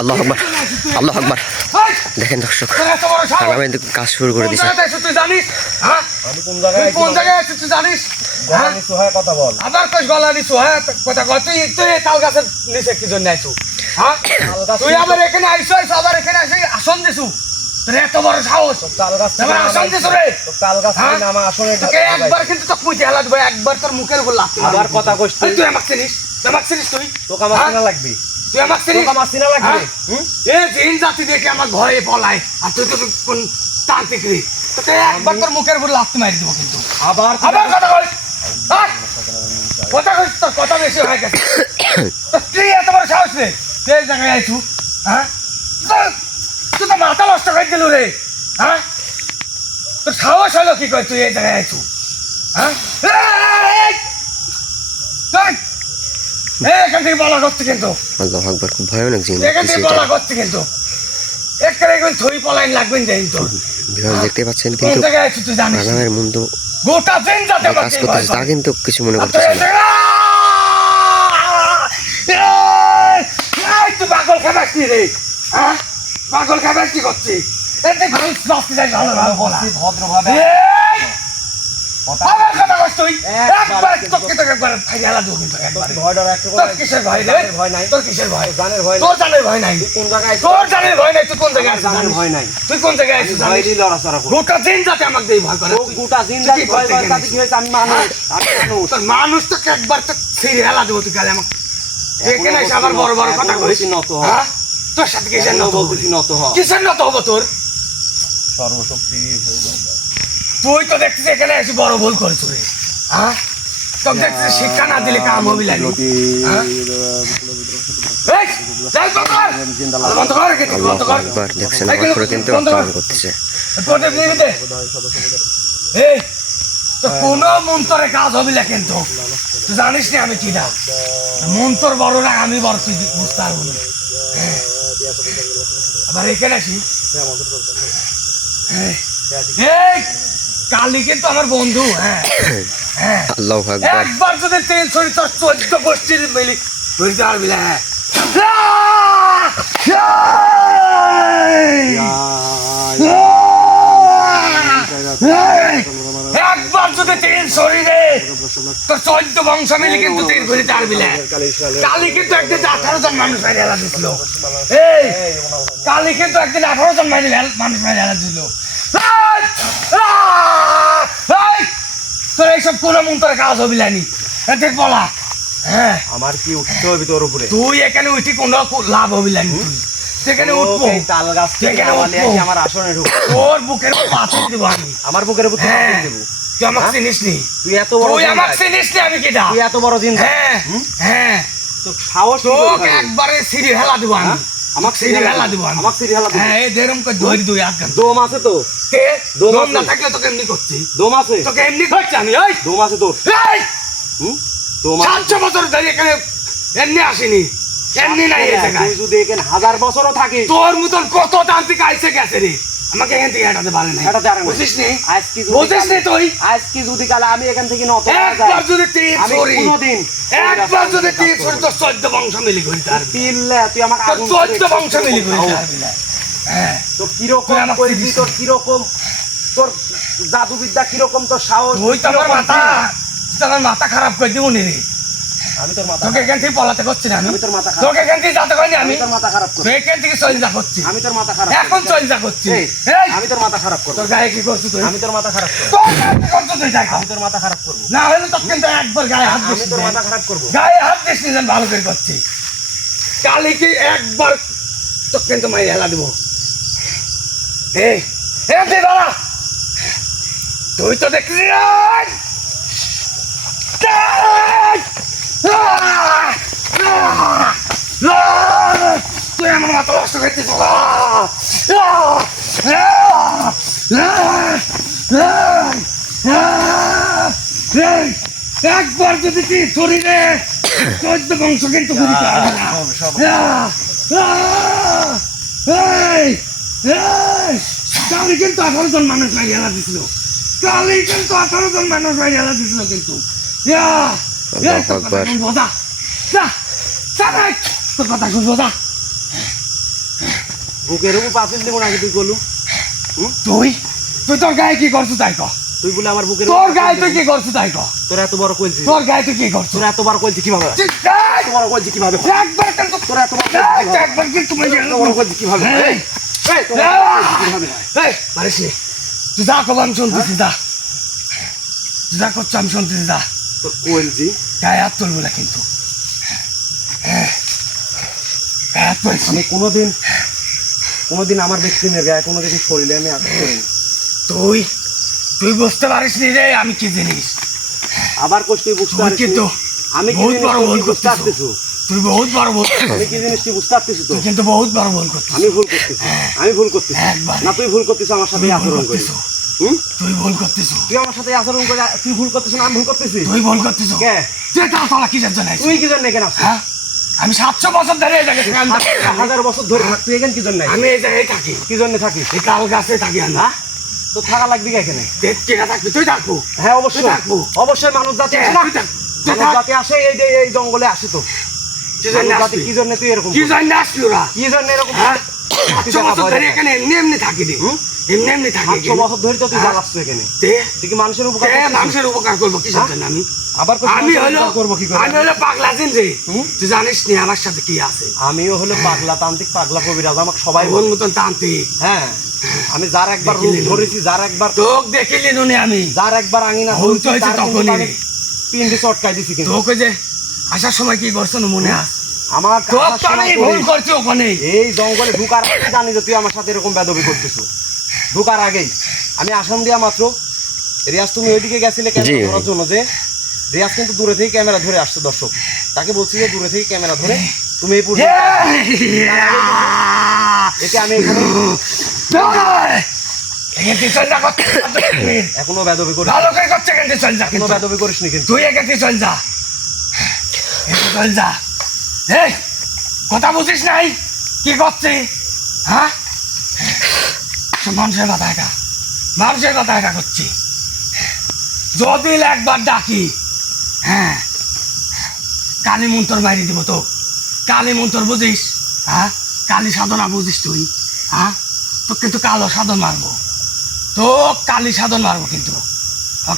আল্লাহ আকবার, আল্লাহ আকবার। দেখেন দর্শক, আমি কাজ শুরু করে দিয়েছি। তুই জানিস কোন জায়গায় আছিস তুই জানিস? কথা বল। আবার কই গলা দিছ? হ্যাঁ কথা কয় তুই তুই তাল গাছের নিচে কি জন্য আইছু? হ্যাঁ তুই আবার এখানে আইছু আবার এখানে এসে আসন দিছু। তোর এত বড় সাহস! তাল গাছ আবার আসন দিছু রে। তাল গাছ নামা আসলে তোকে একবার কিন্তু তোকে মুইতে হেলা দেব, একবার তোর মুখের উপর লাথি মারব। আবার কথা কইছ তুই আমাকে চিনিস? তুই আমাকে চিনিস? তোকে আমার চিনা লাগবে। তুই আমাকে চিনিস? তোকে আমার চিনা লাগবে। এ জিন জাতি দেখে আমার ভয়ে পলায়, আর তুই তো কোন তান্ত্রিক রে। তোকে একবার তোর মুখের উপর লাথি মারি দেব কিন্তু। আবার কথা কই। কথা কই, তোর কথা বেশি হয়ে গেছে। তুই এত বড় সাহস রে? তুই এই জায়গায় আইছু? হ্যাঁ তুই তো মাথা নষ্ট করে দিলু রে। হ্যাঁ তোর সাহস হলো কি কই তুই এই জায়গায় আইছু? হ্যাঁ এখান থেকে বলা করছে কিন্তু। আল্লাহ আকবার, খুব ভয়ানক জিনিস। এখান থেকে বলা করছে কিন্তু। একটা এখন থই পলাইন লাগবেন যাই তো। ভিউয়ার্স দেখতে পাচ্ছেন কোন কিন্তু জায়গায় আছিস তুই জানিস? আগামের মন্দ গোটা দিন যাতে কাজ করতেছে তা কিন্তু কিছু মনে করতেছে না। তুই পাগল খাবাস নি রে? হ্যাঁ পাগল খাবাস কি করছিস? এতে ঘুষ বাঁচতে যাই ভালো ভালো বলা ভদ্রভাবে আমার কথা কস তুই একবার তোকে তোকে একবার ফাইলা দেবো কিন্তু একবার। তোর কিসের ভয় রে? ভয় নাই। তোর কিসের ভয়? জানের ভয় তোর জানের ভয় নাই। কোন জায়গায় তোর জানের ভয় নাই। তুই কোন জায়গায় আছিস? জানের ভয় নাই। তুই কোন জায়গায় আছিস? ভয় দিল লড়াচড়া করো। গোটা দিন যাতে আমাকে দিয়ে ভয় করে। গোটা দিন যাতে ভয় করে তাতে কি হয়েছে? আমি মানুষ। আমি মানুষ। তোর মানুষ তো একবার তো ছিঁড়ে হেলা দেবো তুই কালে আমাকে। এখানে এসে আবার বড় বড় কথা কইস। নত হ। হ্যাঁ তোর সাথে কিসের নত হবো? বলতেছি নত হ। কিসের নত হবো তোর? সর্বশক্তি তুই তো দেখছিস এখানে এসে বড় ভুল করেছ রে। হ্যাঁ তোকে দেখছিস শিক্ষা না দিলে কাম হবি লাগে। আল্লাহ আকবার, দেখছেন আমার করে কিন্তু আক্রমণ করতেছে। এই তো কোন মন্তরে কাজ হবি না কিন্তু। তুই জানিস না আমি কি না মন্তর বড় না আমি বড়, তুই বুঝতে পারবো না। আবার এখানে আসি। এই কালি কিন্তু আমার বন্ধু। হ্যাঁ হ্যাঁ আল্লাহু আকবার, একবার যদি তেল ছড়ি তোর 14 গোষ্ঠীর মিলি বুঝতে পারবি না। একবার যদি তেল শরীরে তোর 14 বংশ মিলে কিন্তু তেল ঘুরিতে পারবি না। কালি কিন্তু একদিন 18 জন মানুষ মারি হেলা দিছিল। এই কালি কিন্তু একদিন 18 জন মানুষ মারি হেলা দিছিল। তোর এইসব কোন মন্ত্রে কাজ হবি না দেখ বলা। হ্যাঁ আমার কি উঠতে হবে তোর উপরে? তুই এখানে উঠি কোন লাভ হবি না। তুই সেখানে উঠবো তাল গাছ থেকে আমার আসনে ঢুক। তোর বুকের পাথর দিব আমি। আমার বুকের উপর হ্যাঁ দেব। তুই আমাকে চিনিস নি? তুই এত বড় তুই আমাকে চিনিস নি? আমি কেটা? তুই এত বড় জিনিস। হ্যাঁ হ্যাঁ তো সাহস তোকে একবারে সিঁড়ি হেলা দিব আমি। আমাকে সিঁড়ি হেলা দিব আমি। আমাকে সিঁড়ি হেলা দিব। হ্যাঁ এই দেরম করে ধরি দুই হাত কান। দম আছে তো? কে দম দম আছে? না থাকলে তোকে এমনি করছি। দম আছে? তোকে এমনি করছি আমি। ওই দম আছে তোর? এই দম আছে? 700 বছর ধরে এখানে এমনি আসিনি, এমনি নাই এই জায়গায়। তুই যদি এখানে 1000 বছরও থাকিস তোর মতন কত তান্ত্রিক আইসে গেছে রে, আমাকে এখান থেকে হাঁটাতে পারে না। হাঁটাতে পারে না। বুঝিস নি? আজকে বুঝিস নি তুই? আজকে যদি কালে আমি এখান থেকে নত হয়ে যাই, একবার যদি তীর আমি ছড়ি, কোনোদিন একবার যদি তীর ছড়ি তোর 14 বংশ মিলি ঘুরতে পারবি। তিল্লা তুই আমাকে তোর আগুন 14 বংশ মিলি ঘুরতে পারবি না। হ্যাঁ তোর কিরকম তুই আমাকে করবি, দিস। তোর কিরকম, তোর জাদুবিদ্যা কিরকম, তোর সাহস তুই তো আমার কিরকম? মাথা খারাপ করে দিব নি রে। আমি তোর মাথা তোকে এখান থেকে পলাতে করছি না আমি। আমি তোর মাথা খারাপ তোকে এখান থেকে যাতে করিনি আমি। তোর মাথা খারাপ করব। তুই এখান থেকে চলে যা করছি। আমি তোর মাথা খারাপ এখন চলে যা করছি। এই, এই, আমি তোর মাথা খারাপ করব। তোর গায়ে কি করছিস তুই? আমি তোর মাথা খারাপ করব। তোর গায়ে কি করছিস তুই দেখ। আমি তোর মাথা খারাপ করব। না হলে তোর কিন্তু একবার গায়ে হাত আমি দিস। তোর মাথা খারাপ করব। গায়ে হাত দিস নি, যেন ভালো করে করছি। কালি কি একবার তোর কিন্তু মাই হেলা দিব। এই তুই দাঁড়া। তুই তো দেখলি তুই আমার মাথা নষ্ট করছিস। একবার যদি তুই শরীরে 14 বংশ কিন্তু ঘুরিতে পারবি না। কালি কিন্তু 18 জন মানুষ মারি হেলা দিছিল। কালি কিন্তু 18 জন মানুষ মারি হেলা দিছিল কিন্তু। তোর কথা শুনবো যা। তোর কথা শুনবো যা। বুকের উপর পাঁচিল দিব নাকি তুই গলু তুই তুই তোর গায়ে কি করছিস তাই ক তুই বলে আমার বুকের তোর গায়ে তুই কি করছিস তাই ক তোর এত বড় কইছি তোর গায়ে তুই কি করছিস তোর এত বড় কইছি কিভাবে ঠিক আছে এত বড় কইছি কিভাবে একবার কেন তো তোর এত বড় একবার কি তুমি এত বড় কইছি কিভাবে এই এই তোর এত বড় কইছি কিভাবে এই মারিস নি তুই যা কব আমি শুনতেছি যা তুই যা করছো আমি শুনতেছি যা তোর কইছি গায়ে হাত তুলবো না কিন্তু গায়ে হাত তুলছি আমি কোনোদিন আমার ব্যক্তির গায়ে কোনো কিছু শরীরে আমি আঘাত করিনি তুই তুই বুঝতে পারিস নি রে আমি কি জিনিস আবার কোষ তুই বুঝতে তুই পারছিস কিন্তু আমি কি বহুত জিনিস বড় ভুল তুই বুঝতে করতেছ পারছিস তুই বহুত বড় ভুল আমি কি জিনিস তুই বুঝতে পারছিস তো তুই কিন্তু বহুত বড় ভুল করছিস আমি ভুল করতেছি আমি ভুল করতেছি একবার। না তুই ভুল করতেছিস আমার সাথে তুই ভুল আচরণ করিস করতেছ হুম তুই ভুল করতেছ তুই আমার সাথে আচরণ করে তুই ভুল করতেছিস না আমি ভুল করতেছি তুই ভুল করতেছ কে? তুই তার তলা কিসের জন্য আইছিস? তুই কি জন্য এখানে আসছিস হ্যাঁ আমি 700 বছর ধরে এই জায়গায় থাকি। হাজার বছর ধরে থাক, তুই এখানে কি জন্য আইছিস? আমি এই জায়গায় থাকি কি জন্য থাকিস এই তাল গাছে থাকি আমি হ্যাঁ তো থাকা লাগবি কি এখানে টেকা থাকবি তুই থাকবো হ্যাঁ অবশ্যই তুই থাকবো। অবশ্যই মানুষ জাতি তুই আসে না থাক, তুই মানুষ থাক। জাতি আসে এই যে এই জঙ্গলে আসে তো কি জন্য মানুষ জাতি আসবি? কি জন্য তুই এরকম কি জন্য আসলি ওরা কি জন্য এরকম হ্যাঁ তুই 700 দেখা বছর ভয় ধরে দেখাস। এখানে এমনি এমনি থাকি রে হুম? এমনি এমনি থাকি 700 বছর ধরে তো তুই হ্যাঁ। জ্বালাস তো এখানে তে তুই কি মানুষের উপকার তে করছিস? মানুষের উপকার করবো কিসের হ্যাঁ? জন্য আমি আবার কইছিস আমি মানুষের হলো উপকার করবো কি করে আমি হলো পাগলা জিন রে হুম? তুই জানিস নি আমার সাথে কি আছে আমিও হলো পাগলা তান্ত্রিক পাগলা কবিরাজ আমাকে সবাই বোন বলে মতন তান্ত্রিক হ্যাঁ আমি যার একবার রূপ দেখিলি না? ধরেছি যার একবার তোক দেখিলি নুনি আমি যার একবার আঙিনা ভুল তো ধরেছি হয়েছে তার কিন্তু তখনই আমি রে। পিন্ডি চটকাই দিছি কিন্তু তোকে যে আসার সময় কি করছো না মনে আস আমার তোক আসার তো আমি সময় ভুল করিস। করছি ওখানে এই জঙ্গলে ঢুকার আগে জানি যে তুই আমার সাথে এরকম বেদবি করতেছ ঢুকার আগেই আমি আসাম দিয়া মাত্র রিয়াজ তুমি ওইদিকে গেছিলে জি। ক্যামেরা ধরার জন্য যে রিয়াজ কিন্তু দূরে থেকে ক্যামেরা ধরে আসছে দর্শক তাকে বলছি যে দূরে থেকে ক্যামেরা ধরে তুমি এই পর্যন্ত এতে আমি এখানে এখনো বেদবি করি ভালো করে করছে কিন্তু চল যা এখনো কিন্তু বেদবি করিস নি কিন্তু তুই একে চল যা একে চল যা এই কথা বুঝিস নাই কি করছে হ্যাঁ মানুষের কথা এটা মানুষের কথা এটা করছি যদি একবার ডাকি হ্যাঁ কালী মন্তর মারি দিব তো কালী মন্তর বুঝিস হ্যাঁ কালী সাধনা বুঝিস তুই হ্যাঁ তো কিন্তু কালো সাধন মারবো তো কালী সাধন মারবো কিন্তু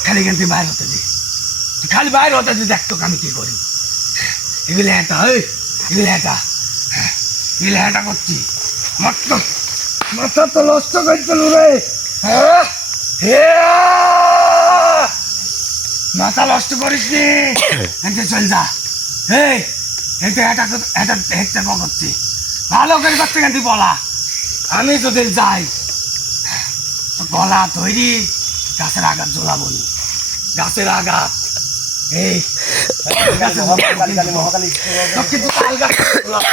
খালি কিন্তু বাইর হতে দি তুই খালি বাইর হতে দি দেখ তোকে আমি কি করি এগুলো এটা এগুলো এটা করছি মাত্র মাথা তো নষ্ট করছিল রে হ্যাঁ মাথা নষ্ট করিস নি এতে চল যা এই এতে এটা হেঁটে করছি ভালো করে করছে কিন্তু বলা আমি যদি যাই তো গলা তৈরি গাছের আঘাত জ্বলাবো নি গাছের আঘাত এই গাছের কালী কালী মহাকালী তো কিন্তু তাল গাছ জ্বলাবো।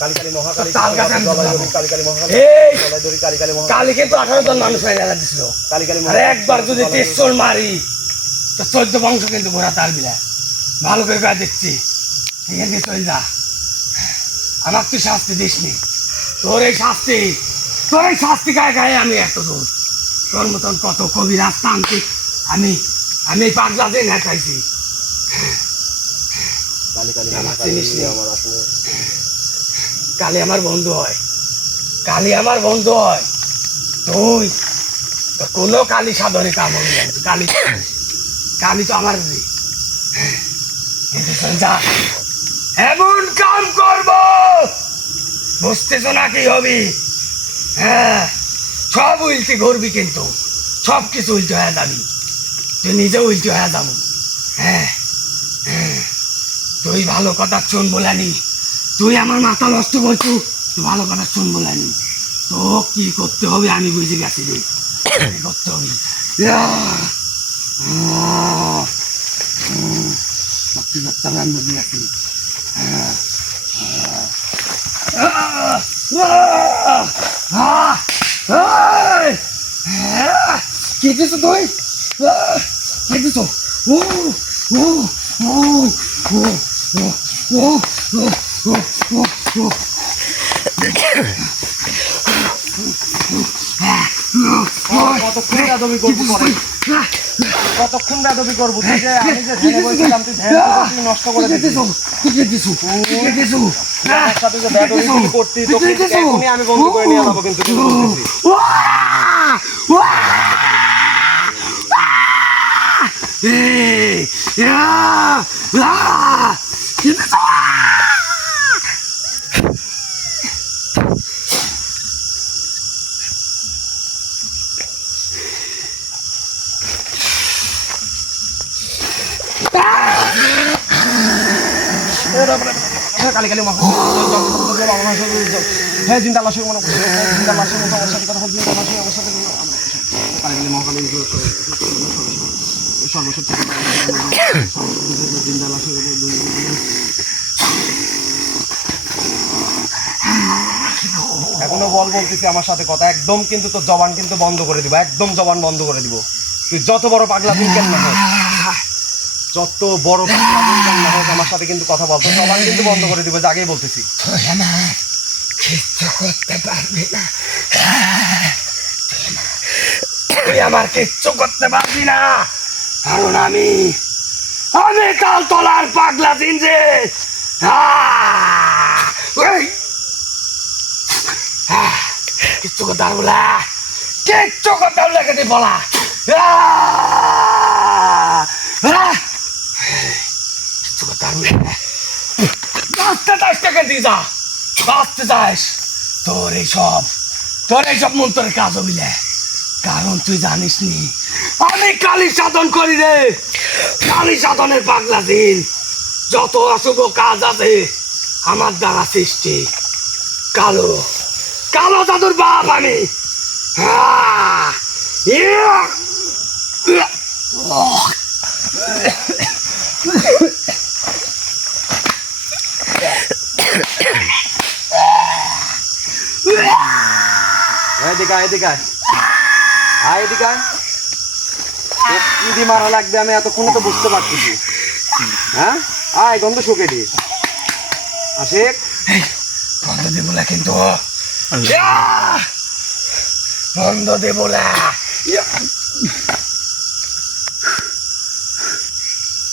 কালী কালী মহাকালী তাল গাছে আমি জলায় জ্বলাবো। ধরি, কালী কালী মহাকালী এই জলায় ধরি, কালী কালী মহাকালী কালি কিন্তু 18 জন মানুষ হয়ে গেলা দিছিল কালী কালী আর মহাকালী একবার যদি জলায় ধরি। 30 চোর মারি তো 14 বংশ কিন্তু ঘোরা তাল বিলা ভালো করে করে দেখছি এখানে চল যা আমার তুই শাস্তি দিস নি তোর এই শাস্তি গায়ে গায়ে আমি এত দূর তোর মতন কত কবিরাজ তান্ত্রিক আমি এই পাগলা দিন হেঁটাইছি কালী কালী আমার মহাকালী জিনিস নেই। আমার আসলে কালি আমার বন্ধু হয় তুই তো কোনো কালী সাধনে কাম হবে না কালী তো আমার রে। কিন্তু শোন যা এমন কাম করব বুঝতেছ না কি হবি হ্যাঁ সব উল্টি ঘুরবি কিন্তু সব কিছু উল্টো হয়ে যাবি তুই নিজে উল্টো হয়ে যাবো হ্যাঁ তুই ভালো কথা শুন বলানি তুই আমার মাথা নষ্ট করছু তুই ভালো কথা শুন বলানি তো কি করতে হবে আমি বুঝে গেছি রে কি করতে হবে সত্যি করতে হবে আমি বুঝে গেছি কি দিছো তুই কি দিছো ও ও ও ও ও ও ও কতক্ষণ বেদবি করবো পরে কতক্ষণ বেদবি করবো তুই যে আমি যে ধ্যানে বসেছিলাম তুই ধ্যান তুই নষ্ট করে দিছিস আমার সাথে যে বেদবি করতি তোকে এখনই আমি বন্ধ করে নিয়ে যাবো কিন্তু তুই বলতেছিস। কালি কালি হ্যাঁ জিন্দা লাশের মনে জিন্দা লাশের মতো আমার সাথে কথা বল জিন্দা লাশের আমার সাথে কালি কালি মহাকালী সর্বশক্তি জিন্দা লাশের এখনো বলতেছি আমার সাথে কথা একদম কিন্তু তোর জবান কিন্তু বন্ধ করে দিব একদম জবান বন্ধ করে দিব তুই যত বড় পাগলা তুই কেন না যত বড় পাগলা তুই কেন না আমার সাথে কিন্তু কথা বলতো জবান কিন্তু বন্ধ করে দিব আগেই বলতেছি কিচ্ছু করতে পারবি না তুই আমার কিচ্ছু করতে পারবি না কারণ আমি তাল তলার পাগলা দিন রে কিচ্ছু করতে পারবো না কিচ্ছু করতে পারবো না কেটে বলা কিচ্ছু করতে পারবো না বাঁচতে চাস টাকা দিয়ে যা বাঁচতে চাস তোর এইসব মন্ত্রের কাজ হবিলে কারণ তুই জানিস নি আমি কালী সাধন করি রে কালী সাধনের পাগলা দিন যত অশুভ কাজ আছে আমার দ্বারা সৃষ্টি কালো কালো জাদুর বাপ আমি এদিকে এদিকে এদিকে কি মারা লাগবে আমি এতক্ষণে তো বুঝতে পারতেছি হ্যাঁ আয় গন্ধ শুকে দিস আশিক বন্ধ দেব না কিন্তু বন্ধ দেব না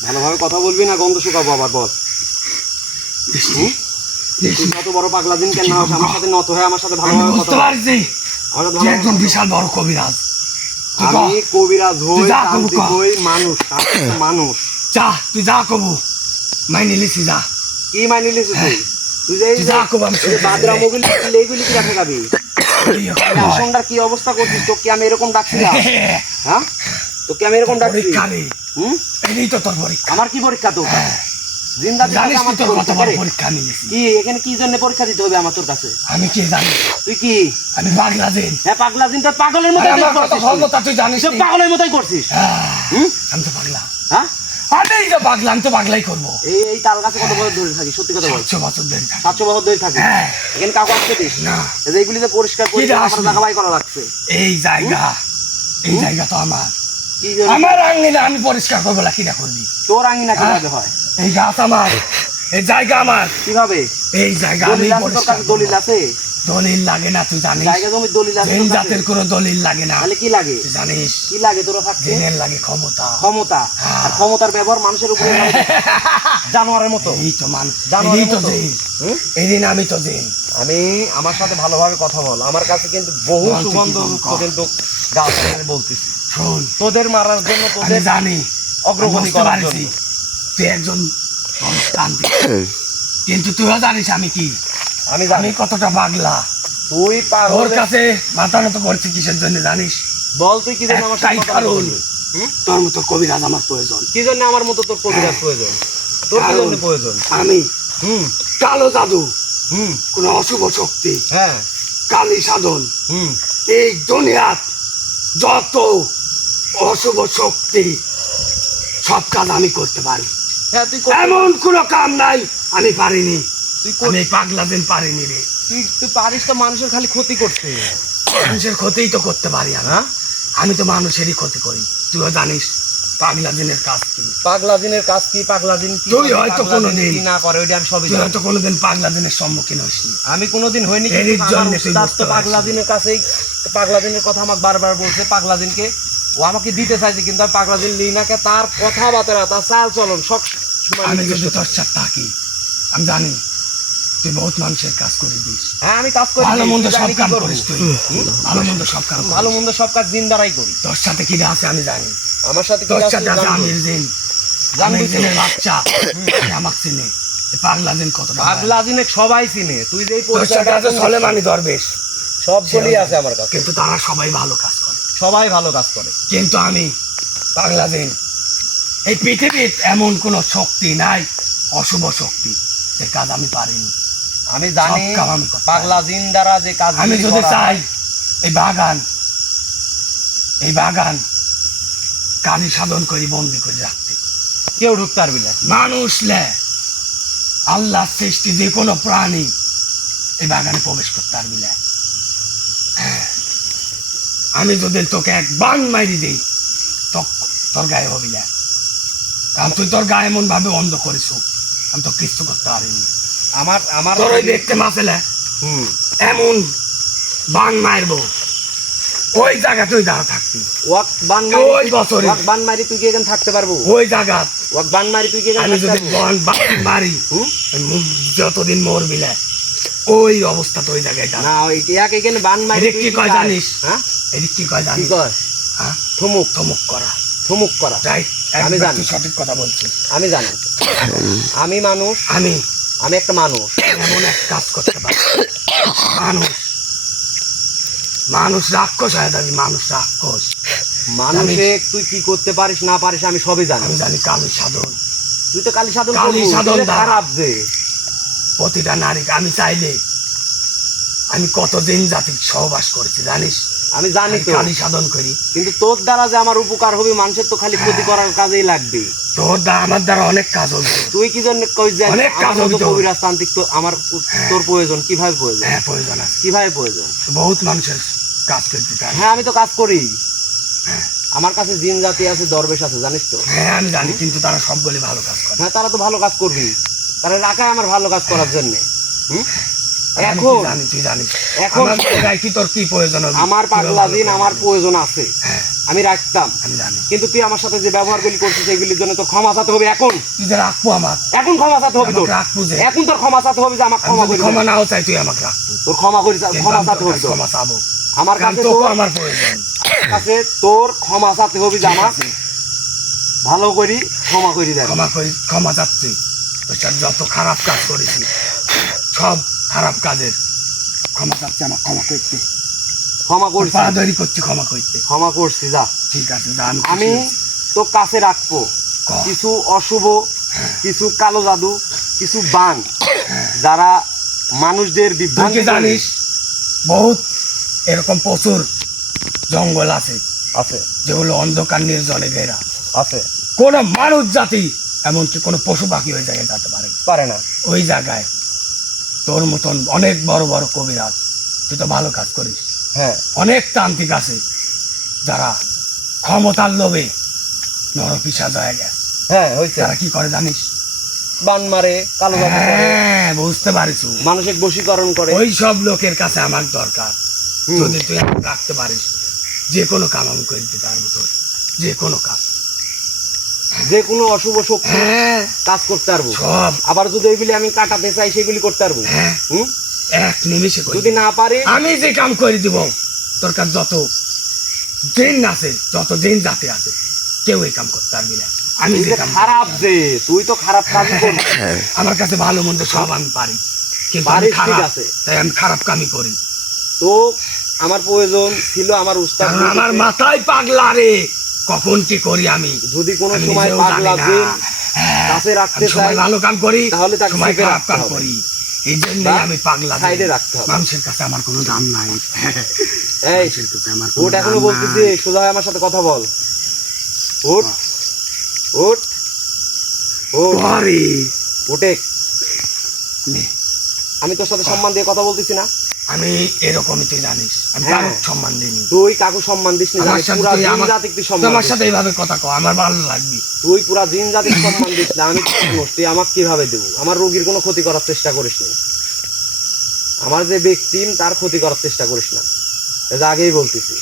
ভালোভাবে কথা বলবি না গন্ধ শুকাবো আবার বল কত বড় পাগলা দিন কেন আমার সাথে নত হয়ে আমার সাথে ভালোভাবে কথা পারছি একজন বিশাল বড় কবিরাজ আমি কবিরাজ হই মানুষ মানুষ যা তুই যা কবু মাইনে লিসি যা কি মাইনে লিসি তুই তুই যা কবু আমি বাদরা মোগল লেগুলি কি রাখে গাবি আসনটার কি অবস্থা করছিস তোকে আমি এরকম ডাকছিলাম হ্যাঁ তোকে আমি এরকম ডাকছি এই তো তোর পরীক্ষা আমার কি পরীক্ষা তো জিন্দা জানিস তুই তোর কত বড় পরীক্ষা আমি লিসি কি এখানে কি জন্য পরীক্ষা দিতে হবে আমার তোর কাছে আমি কি জানি তুই কি আমি পাগলা দিন হ্যাঁ পাগলা দিন তো পাগলের মতো তুই জানিস পাগলের মতোই করছিস আমি তো পাগলা হ্যাঁ আমি তো পাগলা আমি তো পাগলাই করবো এই তাল গাছে কত বছর ধরে থাকি সত্যি কথা বল 700 বছর ধরে 700 বছর ধরে থাকি এখানে কাউকে আসতে দিস না এইগুলিতে পরিষ্কার করে আমার জায়গা করা লাগছে এই জায়গা তো আমার কি আমার আঙ্গিনা আমি পরিষ্কার করবো না কিনা করবি তোর আঙ্গিনা কিভাবে হয় এই গাছ আমার এই জায়গা আমার কিভাবে এই জায়গা আমি পরিষ্কার দলিল আছে দলিল লাগে না তুই জানিস জায়গা জমি দলিল আছে এই জাতের কোনো দলিল লাগে না তাহলে কি লাগে তুই জানিস কি লাগে তোরা থাকতে জেনের লাগে ক্ষমতা আর ক্ষমতার ব্যবহার মানুষের উপরে জানোয়ারের মতো এই তো এই তো জিন এই দিন আমি তো জিন আমি আমার সাথে ভালোভাবে কথা বল আমার কাছে কিন্তু বহু সুগন্ধ কিন্তু গাছ বলতেছি শোন তোদের মারার জন্য তোদের জানি অগ্রগতি করার জন্য তুই একজন কিন্তু তুইও জানিস আমি কি আমি কতটা পাগলা তুই তোর কাছে মাথা মতো করছি কিসের জন্য জানিস বল তুই কি জন্য আমার সাথে কথা বলবি তোর মতো কবিরাজ আমার প্রয়োজন কি জন্য আমার মতো তোর কবিরাজ প্রয়োজন তোর কি জন্য প্রয়োজন আমি কালো জাদু কোন অশুভ শক্তি হ্যাঁ কালী সাধন এই দুনিয়ার যত অশুভ শক্তি সব কাজ আমি করতে পারি হ্যাঁ তুই এমন কোনো কাম নাই আমি পারিনি আমি পাগলা দিন পারিনি রে তুই পারিস তো মানুষের খালি ক্ষতি করতে মানুষের ক্ষতিই তো করতে পারি আমি তো মানুষেরই ক্ষতি করি তুইও জানিস পাগলা দিনের কাজ কি পাগলা দিনের কাজ কি পাগলা দিন কি তুই হয়তো কোনোদিন না করে ওইটা আমি সবই তুই হয়তো কোনোদিন পাগলা দিনের সম্মুখীন হইসনি আমি কোনোদিন হইনি এর জন্য তুই তো পাগলা দিনের কাছেই পাগলা দিনের কথা আমাকে বারবার বলছে পাগলা দিনকে ও আমাকে দিতে চাইছে, কিন্তু আমি পাগলা দিন লিনাকে তার কথাবার্তা তার চাল চলন সব সময় আমি নির্দিষ্ট যদি তোর সাথে থাকি, আমি জানি তুই বহুত মানুষের কাজ করে দিস, হ্যাঁ আমি কাজ করি, ভালো মন্দ তুই সব জানি কি কাম করবো। করিস তুই, ভালো মন্দ সব কাম করিস। ভালো মন্দ সব কাজ দিন দ্বারাই করি। তোর সাথে কি আছে আমি জানি, আমার সাথে কি তোর আছে সাথে আছে জানবো। আমির জিন, জানবি আমির তো। জিনের বাচ্চা, আমাকে চিনে, এই পাগলা জিন কত পাগলা দিনে সবাই চিনে, তুই যেই তোর সাথে আছে সলেমানি দরবেশ, সব বলি আছে আমার কাছে, কিন্তু তারা সবাই ভালো কাজ করে, সবাই ভালো কাজ করে। কিন্তু আমি পাগলা জিন, এই পৃথিবীর এমন কোন শক্তি নাই অশুভ শক্তি, যে কাজ আমি পারিনি। আমি জানি সব কাম আমি করতে পাগলা জিন দ্বারা যে কাজ আমি যদি চাই এই বাগান কানি সাধন করি বন্দি করে রাখতে, কেউ ঢুকতে পারবি না। মানুষ লে আল্লাহ সৃষ্টি যে কোনো প্রাণী এই বাগানে প্রবেশ করতে পারবি না। হ্যাঁ, আমি যদি তোকে এক বান মারি দিই তোর গায়ে হবি না, কারণ তুই তোর গায়ে এমন ভাবে অন্ধ করিস, আমি তো কিছু করতে পারিনি। আমার আমার তোর ওই দেখতে মাসেলে হুম এমন বান মারবো, ওই জায়গা তুই দাঁড়া থাকবি, ওয়াক বান ওই বছরে ওয়াক বান মারি তুই কি এখানে থাকতে পারবো? ওই জায়গা ওয়াক বান মারি তুই কি এখানে আমি থাকতে যদি পারবো? মারি হুম? যতদিন মরবি না, ওই অবস্থা তো ওই জায়গায় দাঁড়া। না ওই এক এখানে বান মারি এদিক তুই কি কয় চাস? জানিস? হ্যাঁ এদিক কি কয় কি জানিস? কয়? হ্যাঁ, থুমুক ধমক করা, থুমুক করা। রাইট, আমি একদম জানি। তুই সঠিক কথা বলছিস। আমি জানি আমি মানুষ, আমি আমি একটা মানুষ। এমন এক কাজ করতে পারি, মানুষ রাক্ষস হয়ে যাবি, মানুষ রাক্ষস। মানুষে তুই কি করতে পারিস না পারিস আমি সবই জানি। আমি জানি কালী সাধন, তুই তো কালী সাধন কালী করবি, সাধন তুই যে দা। খারাপ যে প্রতিটা নারীকে আমি চাইলে আমি কত দিন জাতি সহবাস করেছি জানিস, আমি জানি আমি তো, কালী সাধন করি। কিন্তু তোর দ্বারা যে আমার উপকার হবে মানুষের তো খালি ক্ষতি করার কাজেই লাগবে। তোর দ্বারা আমার দ্বারা অনেক কাজ হবে। তুই কি জন্য কই যে অনেক কাজ আমার মতো হবে তোর। কবিরাজ তান্ত্রিক তো আমার তোর প্রয়োজন কিভাবে প্রয়োজন? হ্যাঁ, প্রয়োজন আছে, কিভাবে প্রয়োজন? বহুত মানুষের কাজ করতে চাই। হ্যাঁ আমি তো কাজ করি, আমার কাছে জিন জাতি আছে, দরবেশ আছে, জানিস তো। হ্যাঁ আমি জানি, কিন্তু তারা সবগুলি ভালো কাজ করে। হ্যাঁ তারা তো ভালো কাজ করবি, তারা রাখায় আমার ভালো কাজ করার জন্য। আমি কি এখন জানি, তুই জানিস এখন আমার জায়গায় কি তোর কি প্রয়োজন হবে? আমার পাগলা দিন আমার প্রয়োজন আছে, হ্যাঁ, আমি রাখতাম, আমি জানি। কিন্তু তুই আমার সাথে যে ব্যবহারগুলি করছিস এগুলির জন্য তোর ক্ষমা চাতে হবে। এখন তুই যে রাখবো আমার, এখন ক্ষমা চাতে হবে তোর, আমাকে রাখবো যে। এখন তোর ক্ষমা চাতে হবে যে আমাকে আমি ক্ষমা যদি করি। ক্ষমা নাও চাই তুই আমাকে রাখবো, তোর ক্ষমা করি, কিন্তু ক্ষমা আমি চাতে তোর হবে কাছে তোর। ক্ষমা চাবো, আমার কারণ কাছে তোকেও তোর আমার প্রয়োজন। কাছে তোর ক্ষমা চাতে হবে যে আমার ভালো করি ক্ষমা করি দেয়। ক্ষমা চাচ্ছি, তোর সাথে যত খারাপ কাজ করেছি সব খারাপ কাজের ক্ষমা চাচ্ছি, আমার ক্ষমা করতে, ক্ষমা করছি, পাড়াদড়ি করছি, ক্ষমা করতে। ক্ষমা করছি, যা ঠিক আছে, যা, আমি তো কাছে রাখবো কর। কিছু অশুভ, কিছু কালো জাদু, কিছু বান যারা মানুষদের তুই বিভ্রান্তি কি করে। জানিস বহুত এরকম প্রচুর জঙ্গল আছে আছে যেগুলো অন্ধকার নির্জনে ঘেরা, আছে কোন মানুষ জাতি এমনকি কোনো পশু পাখি ওই জায়গায় যেতে পারে না। পারে না। ওই জায়গায় তোর মতন অনেক বড় বড় কবিরাজ, তুই তো ভালো কাজ করিস, হ্যাঁ অনেক তান্ত্রিক আছে যারা ক্ষমতার লোভে নরপিশাচ হয়ে গেছে। হ্যাঁ হয়েছে, তারা কি করে জানিস? বান মারে, কালো জাদু করে, হ্যাঁ, বুঝতে পারিস, মানুষের বশীকরণ করে। ওই সব লোকের কাছে আমার দরকার। হুম। যদি তুই আমাকে রাখতে পারিস, যে কোনো কাম আমি করে দিতে পারবো তোর, যে কোনো কাজ। যে কোনো অশুভ শক্তি হ্যাঁ, কাজ করতে পারবো, সব। আবার যদি এইগুলি আমি কাটাতে চাই সেগুলি করতে পারবো। হ্যাঁ, হুম? এক নিমিষে করে যদি দিব। না পারি আমি যে কাম করে দিব, তোর কাছে যত জিন আছে, যত জিন জাতি আছে, কেউ এই কাম করতে পারবি না। আমি তুই যে যে কাম খারাপ, যে তুই তো খারাপ কাজ করবি। আমার কাছে ভালো মন্দ সব আমি পারি, কিন্তু আমি পারিস, ঠিক খারাপ, আছে। তাই আমি খারাপ কামই করি। তো আমার প্রয়োজন ছিল আমার উস্তাদ, কারণ আমার মাথায় পাগলা রে, কখন কি করি আমি যদি কোনো আমি সময় নিজেও পাগলা জানি না। জিন হ্যাঁ, কাছে রাখতে আমি সময় চাই, ভালো কাম করি, তাহলে তাকে সময় safe-এ খারাপ রাখতে কাম হবে। করি, এই জন্যই বা আমি পাগলা সাইডে জিন। রাখতে হবে। মানুষের কাছে আমার কোনো দাম নাই। এই মানুষের কাছে আমার কোনো ওট, এখনো দাম বলতেছি, নাই। সোজা হয়ে আমার সাথে কথা বল। ওট ওট ওট পরে ওটে, নে, আমি তোর সাথে সম্মান দিয়ে কথা বলতেছি না। আমি এরকমই, তুই জানিস আমি হ্যাঁ। কারোর সম্মান দিইনি। তুই কাকু সম্মান দিস না, আমার জানিস? সাথে পুরা তুই জিন আমার- জাতিকে তুই সম্মান তোমার দিস। সাথে এইভাবে কথা কও, আমার ভালো লাগবে। তুই পুরা জিন জাতিকে সম্মান দিস না। আমি মানুষ, তুই আমাকে কিভাবে দেবো? আমার রোগীর কোনো ক্ষতি করার চেষ্টা করিস না, আমার যে ব্যক্তি তার ক্ষতি করার চেষ্টা করিস না, এটা আগেই বলতেছি।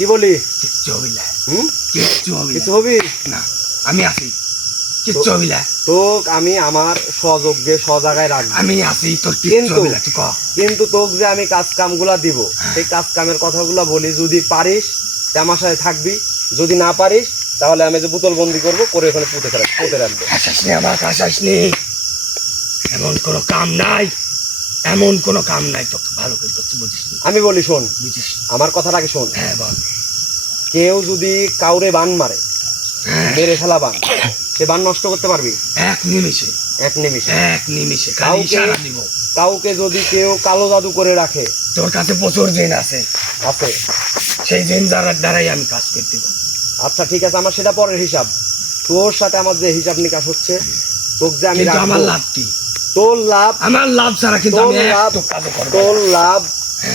কি বলি? কিচ্ছু হবি না, হুম? কিচ্ছু হবি কিছু না। হবি না, আমি আছি, কিচ্ছু হবি না। তোক আমি আমার সযোগ্যে জায়গায় রাখবো, আমি আছি, তোর কিচ্ছু কিন্তু- হবি না, তুই ক। কিন্তু তোক যে আমি কাজ কামগুলা দিব সেই কাজ কামের কথাগুলা বলি, যদি পারিস তা আমার সাথে থাকবি, যদি না পারিস তাহলে আমি যে বোতল বন্দি করবো, করে ওখানে পুঁতে রাখবো। আসাস নি, আমার আসাস নি, এমন কোনো কাম নাই, এমন কোনো কাম নাই, তোকে ভালো করে করতে বুঝিস নি, আমি বলি শোন, বুঝিস নি। আমার কথাটা আগে শোন। হ্যাঁ বল। কেউ যদি কাউরে বান মারে, হ্যাঁ, মেরে ফেলা বান, সে বান নষ্ট করতে পারবি এক নিমিষে, এক নিমিষে। এক নিমিষে, খালি কাউকে- ইশারা দিব। কাউকে যদি কেউ কালো জাদু করে রাখে, তোর কাছে প্রচুর জিন আছে, আছে, সেই জিন দ্বারাই আমি কাজ করে দিব। আচ্ছা ঠিক আছে, আমার সেটা পরের হিসাব। তোর সাথে আমার যে হিসাব নিকাশ হচ্ছে, তোকে যে আমি কিন্তু রাখবো, আমার লাভ কি? তোর লাভ, আমার লাভ ছাড়া কিন্তু তোর আমি লাভ, একটু কাজও করবো তোর না। লাভ,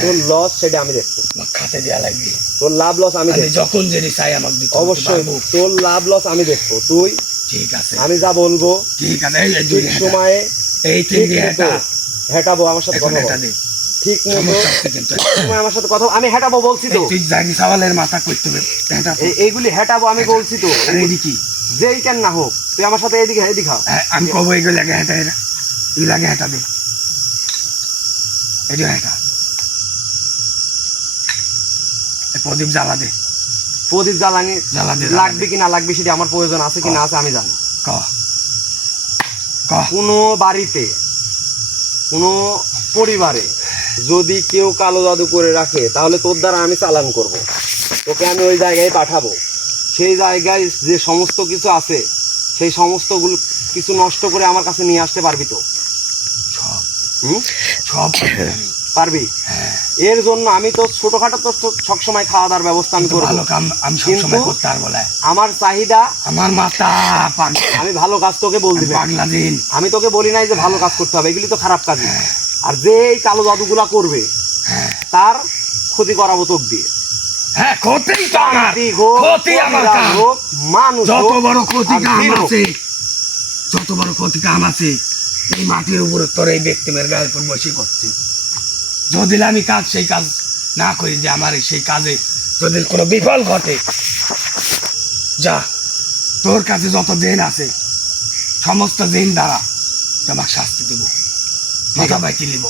তোর লস সেটা আমি দেখবো। আমার খাতে দেওয়া লাগবে, তোর লাভ লস আমি আমি দেখবো, যখন যেটি চাই আমাকে দিতে অবশ্যই পারবো। তোর লাভ লস আমি দেখবো। তুই, ঠিক আছে, আমি যা বলবো ঠিক আছে, এই ঠিক দুই হাঁটা, সময়ে এই তিন ঠিক দিয়ে মতো হাঁটা, হেঁটাবো, আমার সাথে এখন কথা এটা বল, দে, ঠিক মতো সমস্যা হচ্ছে কিন্তু। সময় আমার সাথে কথা, আমি হেঁটাবো বলছি তো, এই তুই জানি সওয়ালের মাথা করতে হবে, এটা এইগুলি হেঁটাবো আমি বলছি তো, রেডি কি? যেই কেন না হোক, তুই আমার সাথে এদিকে এদিকে খা। হ্যাঁ, আমি কবো এগুলো লাগে হেঁটা হেঁটা, এই লাগে হেঁটা দে, এই যে হেঁটা, এই প্রদীপ জ্বালা দে, প্রদীপ জ্বালানি জ্বালা দে, লাগবে কি না লাগবে সেটা আমার প্রয়োজন আছে কি না আছে আমি জানি। ক ক। কোনো বাড়িতে, কোনো পরিবারে যদি কেউ কালো জাদু করে রাখে, তাহলে তোর দ্বারা আমি চালান করব, তোকে আমি ওই জায়গায় পাঠাবো। সেই জায়গায় যে সমস্ত কিছু আছে, সেই সমস্তগুলো কিছু নষ্ট করে আমার কাছে নিয়ে আসতে পারবি তো? সব হুম, সব পারবো আমি। পারবি। হ্যাঁ, এর জন্য আমি তো ছোটখাটো তো সবসময় খাওয়া দাওয়ার ব্যবস্থা আমি কিন্তু করবো। ভালো কাম আমি সবসময় কিন্তু- করতে পারবো না। আমার চাহিদা, আমার মাথা পাগলা, আমি ভালো কাজ তোকে বল দিবে, পাগলা দিন। আমি তোকে বলি নাই যে ভালো কাজ করতে হবে, এগুলি তো খারাপ কাজ। আর যে এই কালো জাদুগুলা করবে হ্যাঁ, তার ক্ষতি করাবো তোক দিয়ে। হ্যাঁ, ক্ষতি তো আমার, শান্তি হোক, ক্ষতি আমার পরিবার কাম। হোক, মানুষ যত হোক, বড় ক্ষতি আর কাম বীর হোক। আছে, যত বড় ক্ষতি কাম আছে, এই মাটির উপরে তোর এই ব্যক্তিমের গায়ের উপর বসে করছি। যদি আমি কাজ সেই কাজ না করি, যে আমার সেই কাজে যদি কোনো বিফল ঘটে, যা তোর কাছে যত জিন আছে সমস্ত জিন দ্বারা তোমাকে শাস্তি দেব, মাথা বাইতে নিব।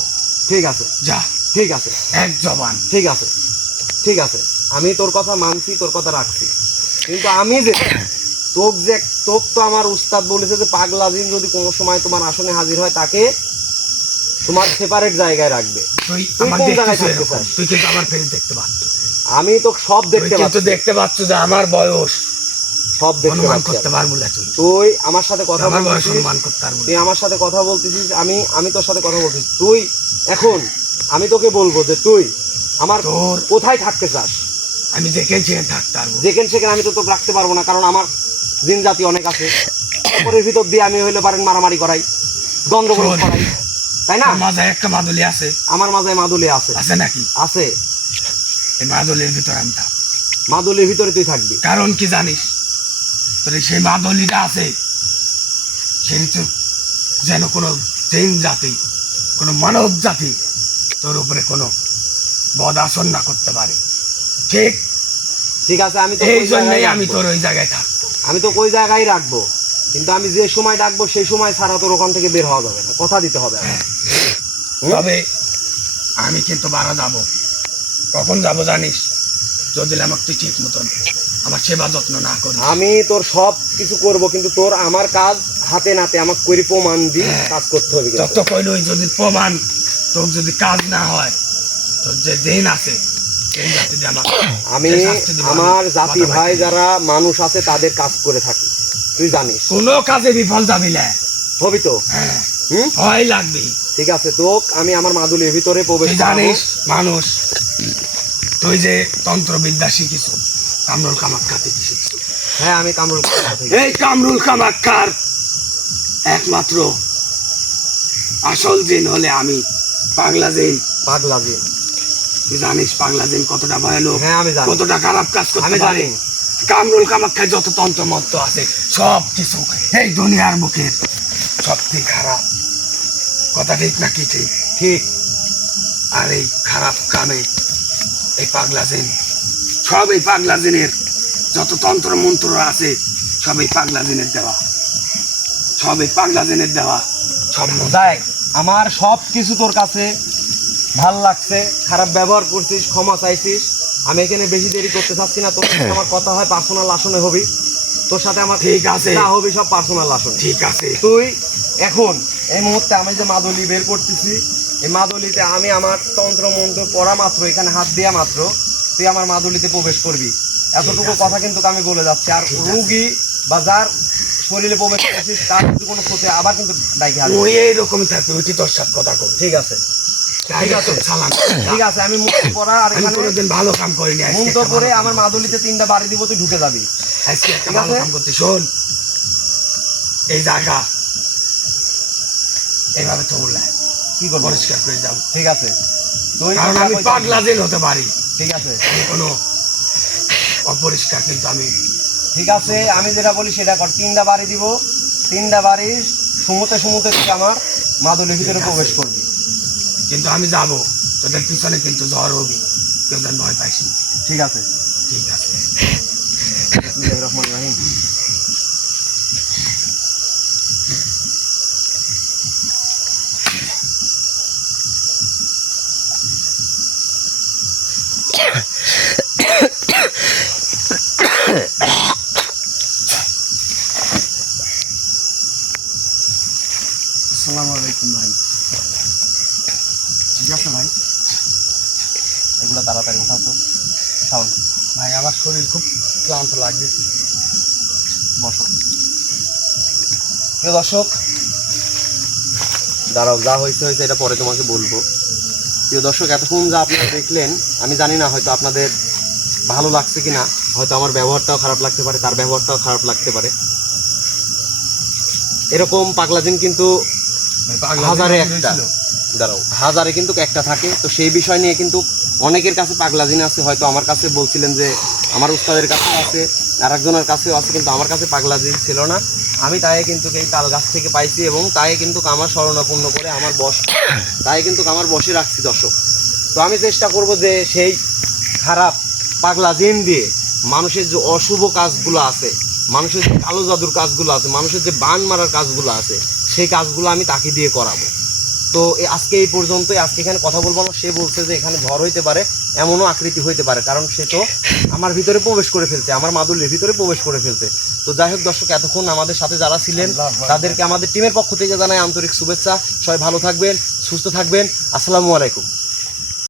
ঠিক আছে, যা, ঠিক আছে, এক জবান। ঠিক আছে, ঠিক আছে, আমি তোর কথা মানছি, তোর কথা রাখছি। কিন্তু আমি যে তোক তো আমার উস্তাদ বলেছে যে পাগলা জিন যদি কোনো সময় তোমার আসনে হাজির হয়, তাকে তোমার সেপারেট জায়গায় রাখবে। তুই তুই আমার কোন দেখতেছ জায়গায় থাকতে এরকম, চাস? তুই কিন্তু আমার ফেস দেখতে পাচ্ছ, আমি তো সব তুই দেখতে কিন্তু পাচ্ছি, দেখতে পাচ্ছ যে আমার বয়স সব দেখতে অনুমান পাচ্ছি করতে আমি। পারবো না। তুই তুই আমার সাথে কথা আমার বয়স বলছিস, অনুমান করতে পারবো তুই না। আমার সাথে কথা বলতেছিস, আমি তোর সাথে কথা বলছিস। তুই এখন, আমি তোকে বলবো যে তুই আমার তোর কোথায় থাকতে চাস, আমি যেখানে সেখানে থাকতে পারবো। যেখানে সেখানে আমি তো তোকে রাখতে পারবো না, কারণ আমার জিন জাতি অনেক আছে। ওপরের ভিতর দিয়ে আমি হইলে পারেন মারামারি করাই, গন্ডগোল শোন। করাই, তাই না? তোর মাঝে একটা মাদুলি আছে, আমার মাঝে মাদুলি আছে, আছে নাকি? আছে। এই মাদুলির ভিতরে আমি থাকবো। মাদুলির ভিতরে তুই থাকবি। কারণ কি জানিস, তোর এই সেই মাদুলিটা আছে, সেই তো যেন কোনো জিন জাতি, কোনো মানব জাতি তোর উপরে কোনো বদ আসন না করতে পারে। ঠিক ঠিক আছে, আমি তো এই ওই জন্যই জায়গায় আমি রাখবো। তোর ওই জায়গায় থাকবো। আমি তো ওই জায়গায় রাখবো, কিন্তু আমি যে সময় ডাকবো সেই সময় ছাড়া তোর ওখান থেকে বের হওয়া যাবে না, কথা দিতে হবে আমার। হুম? তবে আমি কিন্তু বাড়া যাব। কখন যাব জানিস? যদি আমাকে তুই ঠিক মতন আমার সেবা যত্ন না করিস। আমি তোর সব কিছু করব, কিন্তু তোর আমার কাজ হাতে নাতে আমাকে করি প্রমাণ দিয়ে কাজ করতে হবে কিন্তু। তত কইলই যদি প্রমাণ তোর যদি কাজ না হয়, তোর যে দিন আছে সেই জাতি দিয়ে আমি যে শাস্তি দিবে, আমার আমি জাতি মাথা ভাই বাইতে যারা মানুষ আছে তাদের কাজ করে থাকি, তুই জানিস। কোনো কাজে বিফল যাবি না। হবি তো? হ্যাঁ, হুম, ভয় লাগবে। ঠিক আছে, তোক আমি আমার মাদুলির ভিতরে প্রবেশ তুই করাবো। জানিস মানুষ, তুই যে তন্ত্রবিদ্যা শিখিস, কামরুল কামাখ্যা থেকে শিখিস। হ্যাঁ, আমি কামরুল থেকে। এই কামরুল কামাখ্যার একমাত্র আসল জিন হলে আমি, পাগলা জিন। পাগলা জিন। তুই জানিস পাগলা জিন কতটা ভয়ানক, হ্যাঁ, আমি জানি। কতটা খারাপ কাজ করতে আমি পারে। জানি। কামরুল কামাখ্যায় যত তন্ত্র মন্ত্র আছে সব কিছু এই দুনিয়ার বুকের সবচেয়ে খারাপ। কথা ঠিক নাকি? ঠিক। ঠিক। আর এই খারাপ কামে এই পাগলা জিন সব এই পাগলা জিনের যত তন্ত্র মন্ত্র আছে সব এই পাগলা জিনের দেওয়া, সব এই পাগলা জিনের দেওয়া। সব দেখ আমার সব কিছু তোর কাছে ভাল লাগছে, খারাপ ব্যবহার করছিস, ক্ষমা চাইছিস। আমি এখানে বেশি দেরি করতে চাচ্ছি না, তোর সাথে আমার কথা হয় পার্সোনাল আসনে হবি, তোর সাথে আমার ঠিক আছে। যা হবি সব পার্সোনাল আসনে। ঠিক আছে। তুই এখন এই মুহূর্তে আমি যে মাদুলি বের করতেছি, এই মাদুলিতে আমি আমার তন্ত্র মন্ত্র পড়া মাত্র, এখানে হাত দেওয়া মাত্র তুই আমার মাদুলিতে প্রবেশ করবি, এতটুকু কথা কিন্তু আমি বলে যাচ্ছি। আর রুগী বা যার শরীরে প্রবেশ করছিস তার যদি কোনো ক্ষতি আবার কিন্তু ডাইকে আসবে। ওই এইরকমই থাকবে, ওইটি তোর সাথে কথা কর। ঠিক আছে, ঠিক আছে সালাম। ঠিক আছে। আমি মুখ পড়া আর আমি এখানে কোনোদিন ভালো কাম করিনি, আজকে মুখ একটা পরে ভালো আমার কাম মাদুলিতে 3টা বাড়ি দিব, তুই ঢুকে যাবি। আজকে একটা ঠিক ভালো আছে? কাম করতে। শোন, এই জায়গা এইভাবে তো উল্লায় কি করবো? পরিষ্কার করে যাও, ঠিক আছে, তুই কারণ আমি পাগলা জিন হতে পারি। ঠিক আছে, আমি কোনো অপরিষ্কার কিন্তু আমি। ঠিক আছে, আমি যেটা বলি সেটা কর। 3টা বাড়ি দিব, 3টা বাড়ি সুমুতে সুমুতে তুই আমার মাদুলির ভিতরে প্রবেশ করবি। কিন্তু আমি যাব, তোদের পিছনে কিন্তু ঝড় হবি, কেউ যেন ভয় পাইস না। ঠিক আছে। ঠিক আছে। বিসমিল্লাহির রহমানির রহিম। আসসালামু আলাইকুম ভাই। ঠিক আছে ভাই। এগুলো তাড়াতাড়ি উঠাও তো। শাওন, ভাই আমার শরীর খুব ক্লান্ত লাগতেছে। বসো। প্রিয় দর্শক, দাঁড়াও, যা হয়েছে হয়েছে, এটা পরে তোমাকে বলবো। প্রিয় দর্শক, এতক্ষণ যা আপনারা দেখলেন, আমি জানি না হয়তো আপনাদের ভালো লাগছে কিনা, হয়তো আমার ব্যবহারটাও খারাপ লাগতে পারে, তার ব্যবহারটাও খারাপ লাগতে পারে। এরকম পাগলাজিন কিন্তু হাজারে একটা, দাঁড়াও, হাজারে কিন্তু একটা থাকে। তো সেই বিষয় নিয়ে কিন্তু অনেকের কাছে পাগলাজিন আছে, হয়তো আমার কাছে বলছিলেন যে আমার উস্তাদের কাছে আছে, আর একজনের কাছেও আছে, কিন্তু আমার কাছে পাগলাজিন ছিল না। আমি তাই কিন্তু এই তাল গাছ থেকে পাইছি এবং তাই কিন্তু আমার শরণাপন্ন করে আমার তাই কিন্তু আমার বসে রাখছি দর্শক। তো আমি চেষ্টা করব যে সেই খারাপ পাগলাজিন দিয়ে মানুষের যে অশুভ কাজগুলো আছে, মানুষের যে কালো জাদুর কাজগুলো আছে, মানুষের যে বান মারার কাজগুলো আছে, সেই কাজগুলো আমি তাকে দিয়ে করাবো। তো আজকে এই পর্যন্তই। আজকে এখানে কথা বলবো না। সে বলছে যে এখানে ঝড় হইতে পারে, এমনও আকৃতি হইতে পারে, কারণ সে তো আমার ভিতরে প্রবেশ করে ফেলছে, আমার মাদুলির ভিতরে প্রবেশ করে ফেলছে। তো যাই হোক দর্শক, এতক্ষণ আমাদের সাথে যারা ছিলেন তাদেরকে আমাদের টিমের পক্ষ থেকে জানাই আন্তরিক শুভেচ্ছা। সবাই ভালো থাকবেন, সুস্থ থাকবেন। আসসালামু আলাইকুম।